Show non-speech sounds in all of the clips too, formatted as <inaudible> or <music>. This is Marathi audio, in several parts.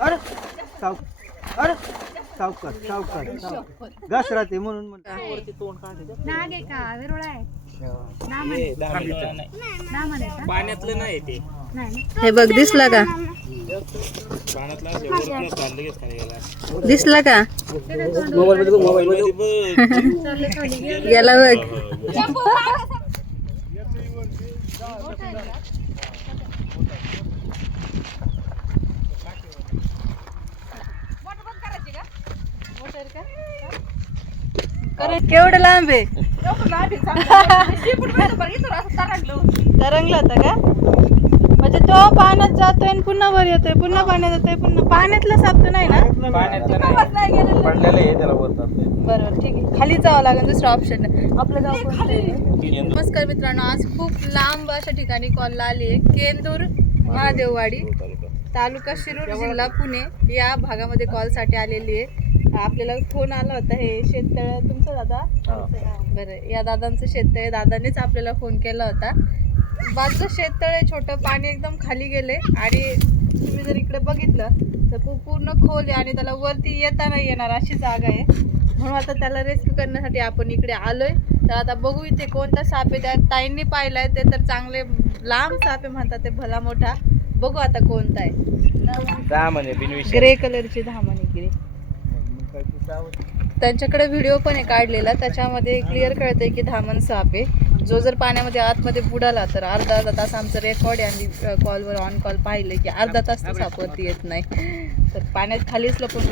अरे साव अरे सावकार सावकार सावकार. घास राहते म्हणून म्हणतो नाग आहे का? वेरोळा आहे. नाम आहे. नाम आहे का? पाण्यातलं नाही ते. नाही हे बघ दिसला का? पाण्यातलं असे वरनं चाललं लगेच खाली गेला. दिसला का? मोबाईल गेला बघ. केवढं लांब आहे? तरंगला होता. का? म्हणजे तो पाण्यात जातोय आणि पुन्हा वर येतोय पुन्हा पाण्यात येतोय पुन्हा पाण्यातला साप तर नाही ना? बरोबर ठीक आहे. खाली जावं लागेल दुसरा ऑप्शन नाही आपलं आहे? नमस्कार मित्रांनो आज खूप लांब अशा ठिकाणी कॉलला आली आहे. केंदूर महादेववाडी तालुका. शिरूर जिल्हा पुणे. या भागामध्ये कॉलसाठी आलेली आहे. आपल्याला फोन आला होता हे शेततळ तुमचं दादा? बरं या दादांचं शेततळ आहे. दादानेच आपल्याला फोन केला होता. बाजूचं शेततळ आहे छोटं पाणी एकदम खाली गेले आणि तुम्ही जर इकडे बघितलं तर खूप पूर्ण खोल आहे आणि त्याला वरती येता नाही येणार अशी जागा आहे. म्हणून आता त्याला रेस्क्यू करण्यासाठी आपण इकडे आलोय. तर आता बघू इथे कोणता साप आहे. त्या ताईंनी पाहिलाय ते तर चांगले लांब साप आहे म्हणतात ते भला मोठा. बघू आता कोणता आहे. ग्रे कलरची धामणी त्यांच्याकडे व्हिडिओ पण आहे काढलेला त्याच्यामध्ये क्लिअर कळतंय की धामण साप आहे जो जर पाण्यामध्ये आतमध्ये बुडाला तर अर्धा अर्धा तास आमचं रेकॉर्ड आहे आम्ही कॉलवर ऑन कॉल पाहिले की अर्धा तास तो सापवरती येत नाही तर पाण्यात खालीच लपून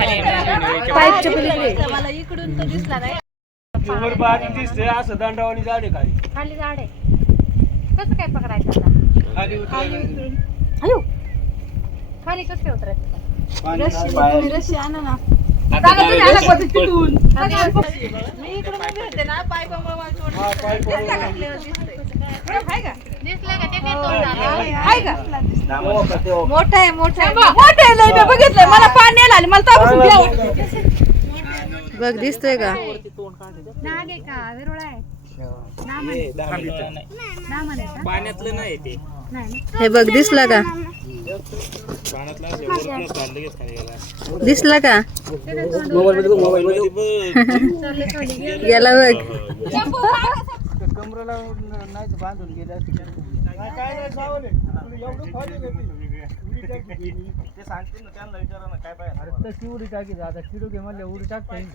पाईपच्या पलीकडे. मला इकडून तर दिसला नाही. वर दिसते असं दंडावानी झाडे खाली. खाली झाड आहे. कसं काय पकडायचं आता? खाली उतरायला. हॅलो. खाली कसं काय उतरायचं? रस्सी तुम्ही रस्सी आणा ना. मी होते ना पाईपामुळे मला आहे का? मोठा आहे मोठा आहे. मोठा आहे लय मी बघितलंय. मला पाणी आलं. मला ताबडतोब घ्यावं. वाटतं. बघ दिसतोय का? नाग आहे का? वेरोळा आहे. नाम आहे नाम आहे का? पाण्यातलं नाही ते. नाही हे बघ दिसला का? दिसला का? मोबाईल चालले खाली गेले. गेला बघ. कमरेला नाही तर बांधून गेले असते. काय नाही सावले. एवढं. ते सांगतील ना त्यांना विचारा ना काय पाहिजे अरे तशी उडी टाकी आता किडो घे म्हणल्या उडी टाकता. येईल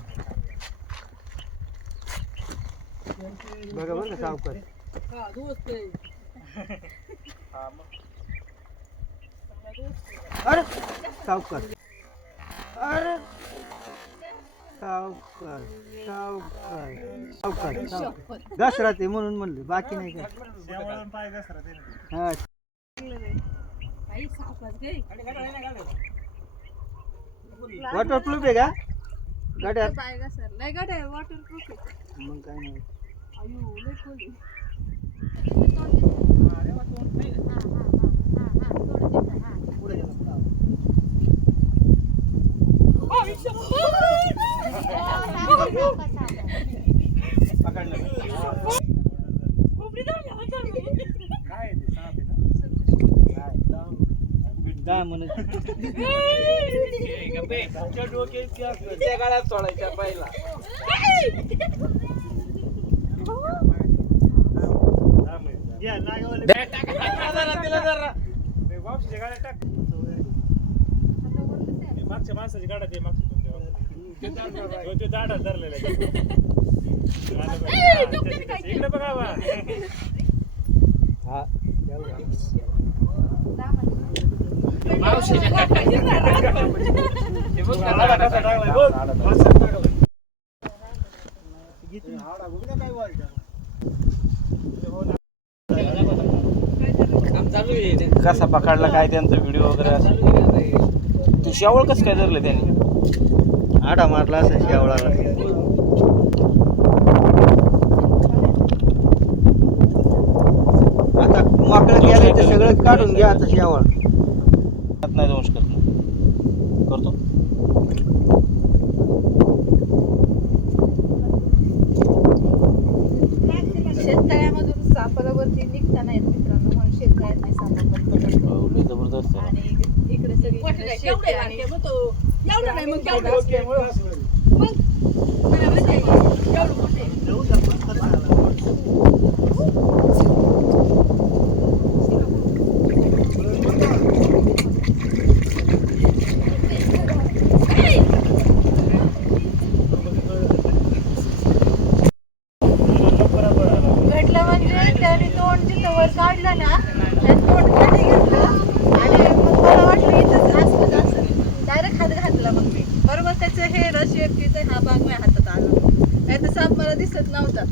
बघा बरं का सावकार. अरे सावकार. अरे. सावकार सावकार सावकार म्हणून म्हणलं बाकी नाही काय हा वॉटर प्रूफ आहे का गाड्यात पाय घसरला. लय गाड्या आहे. मग काय नाही अयो, लय खोल आहे. काय म्हणत त्या गाड्यात सोडायच्या पहिला मागच्या माणसाची गाडा ते मागच्या <laughs> ते दाडा धरलेला इकडे बघा हा कसा पकडला काय त्यांचा व्हिडिओ वगैरे तू शेवळ कसं काय धरलं त्यांनी? आडा मारला असं शेवळाला आता मोकळं केलं ते सगळं काढून घ्या आता शेवळ नाही दंश करत ना. करतो. शेततळ्यामधून सापाला वरती निघता नाहीत मित्रांनो म्हणून शेततळ्यात नाही सापा पकडतात. हो, लय जबरदस्त आहे. आणि इकडे सगळी शेती आणि घडलं नव्हता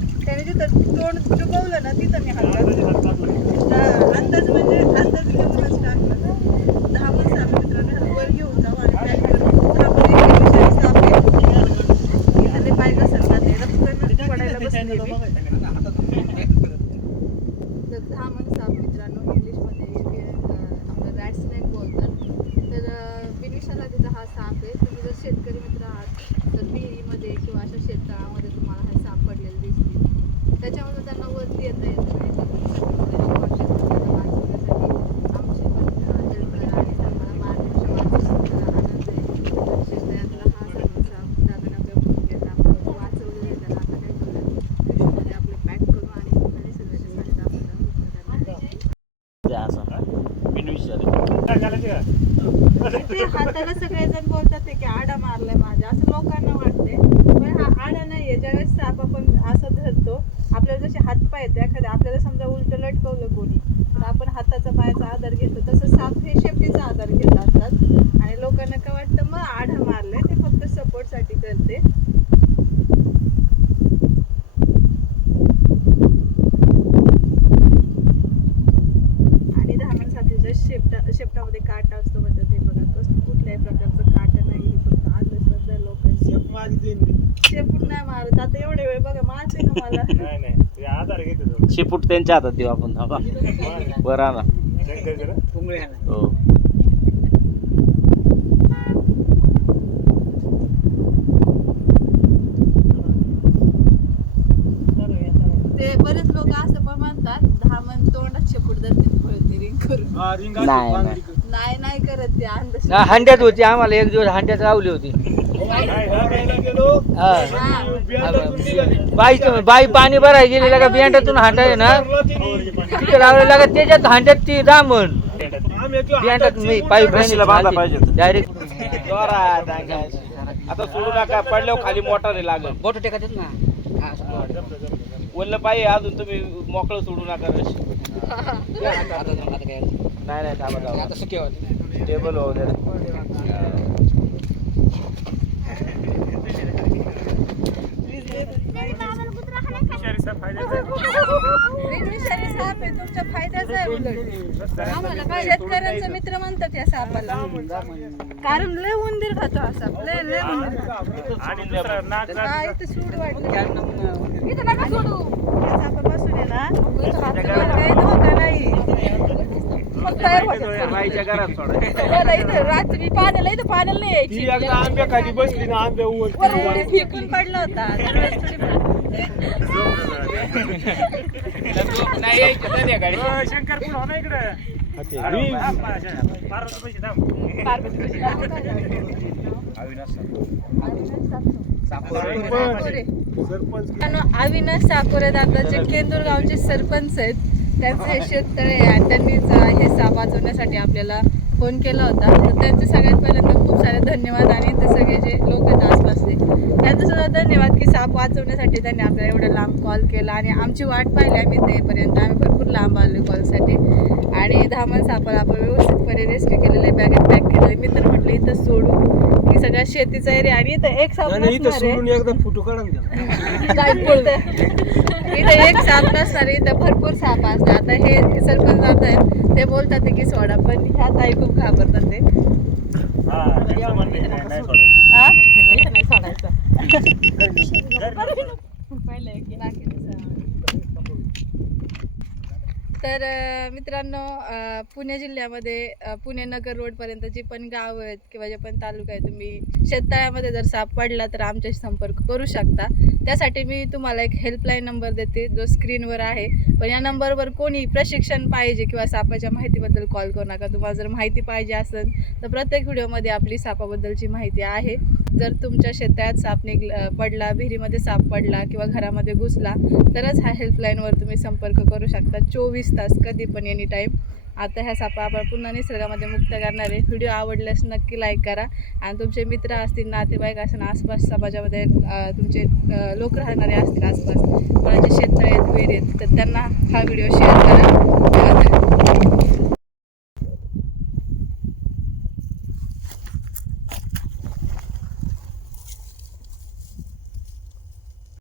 बोलतात की आडा मारलाय माझ्या. असं लोकांना वाटते पण हा आडा नाहीये. ज्यावेळेस साप आपण असं धरतो आपल्याला जसे हात पाय आहेत एखाद्या आपल्याला समजा उलट लटकवलं कोणी तर आपण हाताचा पायाचा आधार घेतो. तसं साप हे शेपटीचा आधार घेत असतात आणि लोकांना काय वाटतं मग आडा मारलाय ते फक्त सपोर्टसाठी करते आणि धामण साथीच्या शेपटा शेपटामध्ये काटा असतो म्हणतात ते बघा कसं कुठल्याही प्रकारचं काटा नाही हे फक्त अंधश्रद्धा लोकांची शेपूट नाही मारत आता एवढे वेळ बघा मारते ना मला नाही नाही ते आधार घेते तो. शेपूट त्यांच्या हातात देऊ आपण थांबा. बरं जरा. हो. ते बरेच लोक असं पण म्हणतात तोंडात शेपूट रिंग करून. नाही नाही. नाही नाही करत ते अंधश्रद्धा. हांड्यात होती आम्हाला एक दिवस हांड्यात लावली होती. बाई बाई पाणी भरायला गेलेला का बियांडातून हांडा आहे ना. तिथे लावलेला का त्याच्यात हांड्यात ती दामण बियांडात मी पाईप. डायरेक्ट. आता सोडू नका पडल्यावर खाली मोटर लागल. बोट टेकत ना? वल्ल पाहिजे अजून तुम्ही मोकळं सोडू नका रशी. नाही नाही. टेबल होऊ दे हुशारी सर फायद्याचं आहे. बिनविषारी साप आहे तुमच्या फायद्याचा आहे उलट आम्हाला काय शेतकऱ्यांचा मित्र म्हणतात या सापाला. कारण लय उंदीर खातो हा साप लय लय उंदीर हा, इथं सूड वाटलं इथं नका सोडू. या सापापासून आहे ना धोका नाही. मग तयार व्हायचं. बाईच्या घरात सोडायचं मला इथं रात्री पाण्याला इथं पाण्याला नाही यायची आंब्या खाली बसली ना आंब्या वर उडी फेकून पडला होता शंकर पुढं हो ना इकडं. मित्रांनो, अविनाश साकोरे दादाचे केंदूर गावचे सरपंच आहेत त्यांचे हे शेततळे आणि त्यांनीच हे साप वाचवण्यासाठी आपल्याला फोन केला होता. तर त्यांचे सगळ्यात पहिल्यांदा खूप सारे धन्यवाद आणि ते सगळे जे लोक आहेत आसपासचे त्यांचं सुद्धा धन्यवाद की साप वाचवण्यासाठी त्यांनी आपल्याला एवढा लांब कॉल केला आणि आमची वाट पाहिली आम्ही तेपर्यंत. आम्ही भरपूर लांब आलो कॉलसाठी आणि धामण सापाला आपण व्यवस्थितपणे रेस्क्यू केलेले. बॅगेत केलेलं आहे मित्र म्हटलं इथं सोडू की सगळ्या शेतीचा एरिया आणि इथं एक साप नसणार आहे. एकदा फोटो काढा ना काय बोलतंय? इथं एक साप नसणार इथं भरपूर साप असतात आता हे सरपंच जात आहेत ते बोलतात की सोडा पण ह्या ताई खूप घाबरतात ते हा, त्यांचं म्हणणं आहे, नाही, नाही सोडायचं. हा? इथं नाही सोडायचं पहिलं एक बाकीचं. तर मित्रांनो पुणे जिल्ह्यामध्ये पुणे नगर रोडपर्यंत जी पण गाव आहेत किंवा जे पण तालुका आहे तुम्ही शेततळ्यामध्ये जर साप पडला तर आमच्याशी संपर्क करू शकता. त्यासाठी मी तुम्हाला एक हेल्पलाईन नंबर देते जो स्क्रीनवर आहे. पण या नंबरवर कोणी प्रशिक्षण पाहिजे किंवा सापाच्या माहितीबद्दल कॉल करू नका. तुम्हाला जर माहिती पाहिजे असेल तर प्रत्येक व्हिडिओमध्ये आपली सापाबद्दलची माहिती आहे. जर तुमच्या शेतात साप निघ पडला विहिरीमध्ये साप पडला किंवा घरामध्ये घुसला तरच ह्या हेल्पलाईनवर तुम्ही संपर्क करू शकता. चोवीस तास कधी पण एनी टाईम आता ह्या सापा आपण पुन्हा निसर्गामध्ये मुक्त करणार आहे. व्हिडिओ आवडल्यास नक्की लाईक करा. आणि तुमचे मित्र असतील नातेवाईक असतील आसपास समाजामध्ये तुमचे लोक राहणारे असतील आसपास कोणाचे शेततळे आहेत विहीर आहेत तर त्यांना हा व्हिडिओ शेअर करा.